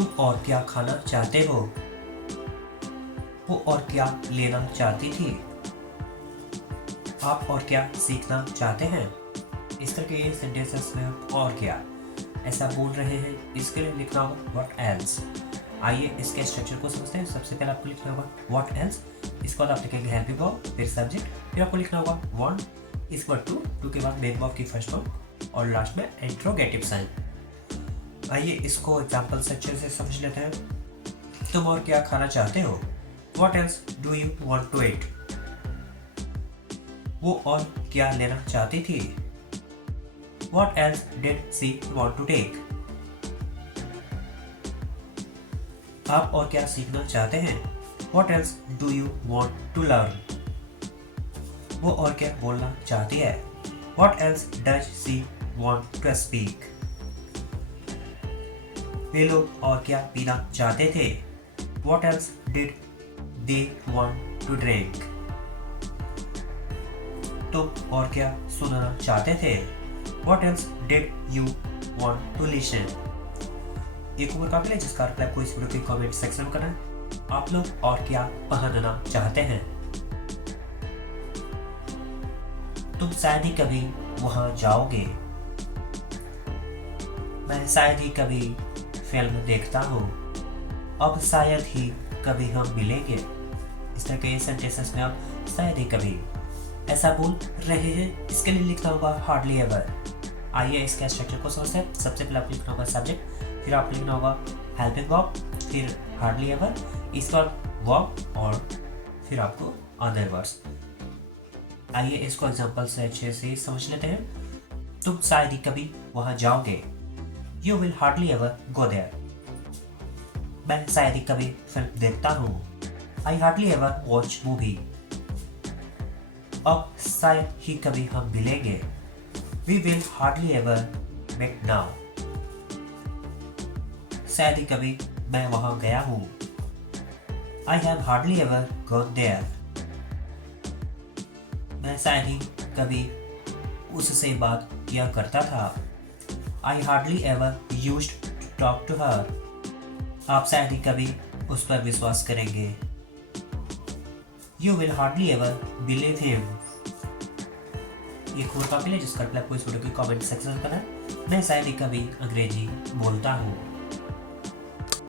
तुम और क्या खाना चाहते हो? वो और क्या लेना चाहती थी? आप और क्या सीखना चाहते हैं? इस तरह के सेंटेंसेस में आप और क्या ऐसा बोल रहे हैं, इसके लिए लिखना होगा व्हाट एल्स। आइए इसके स्ट्रक्चर को समझते हैं। सबसे पहले आपको लिखना होगा व्हाट एल्स, इसके बाद आप लिखेंगे हेल्पिंग वर्ब, फिर सब्जेक्ट, फिर आपको लिखना होगा वांट, इसके बाद टू के बाद मेन वर्ब की फर्स्ट फॉर्म और लास्ट में इंट्रोगेटिव साइन। आइए इसको एग्जांपल सेक्शन से समझ लेते हैं। तुम और क्या खाना चाहते हो? What else do you want to eat? वो और क्या लेना चाहती थी? What else did she want to take? आप और क्या सीखना चाहते हैं? What else do you want to learn? वो और क्या बोलना चाहती है? What else does she want to speak? वे लोग और क्या पीना चाहते थे? What else did they want to drink? तुम और क्या सुनना चाहते थे? What else did you want to listen? एक और काबिल है जिसका रिप्लाई आपको इस वीडियो के कमेंट सेक्शन में करना है। आप लोग और क्या पहनना चाहते हैं? तुम शायद ही कभी वहां जाओगे। मैं शायद ही कभी फिल्म देखता हूँ। अब शायद ही कभी हम मिलेंगे। इस तरह के सेंटेंसेस में आप शायद ही कभी ऐसा बोल रहे हैं, इसके लिए लिखना होगा हार्डली एवर। आइए इसके स्ट्रक्चर को समझते हैं। सबसे पहले आपको लिखना होगा सब्जेक्ट, फिर आपको लिखना होगा हेल्पिंग वर्ब, फिर हार्डली एवर, इस पर वर्ब और फिर आपको अदर वर्ड्स। आइए इसको एग्जांपल से अच्छे से समझ लेते हैं। तुम शायद ही कभी वहां जाओगे। You will hardly ever go there. मैं शायद ही कभी फिल्म देखता हूँ। I hardly ever watch movie. अब शायद ही कभी हम मिलेंगे। We will hardly ever meet now. शायद ही कभी मैं वहां गया हूँ। I have hardly ever gone there. मैं शायद ही कभी उससे बात किया करता था। I hardly ever used to talk to her. आप शायद ही कभी उस पर विश्वास करेंगे। You will hardly ever believe him. एक और काबिल है जिसका रिप्लाई आपको इस वीडियो के कमेंट सेक्शन में करना है। मैं शायद ही कभी अंग्रेजी बोलता हूँ।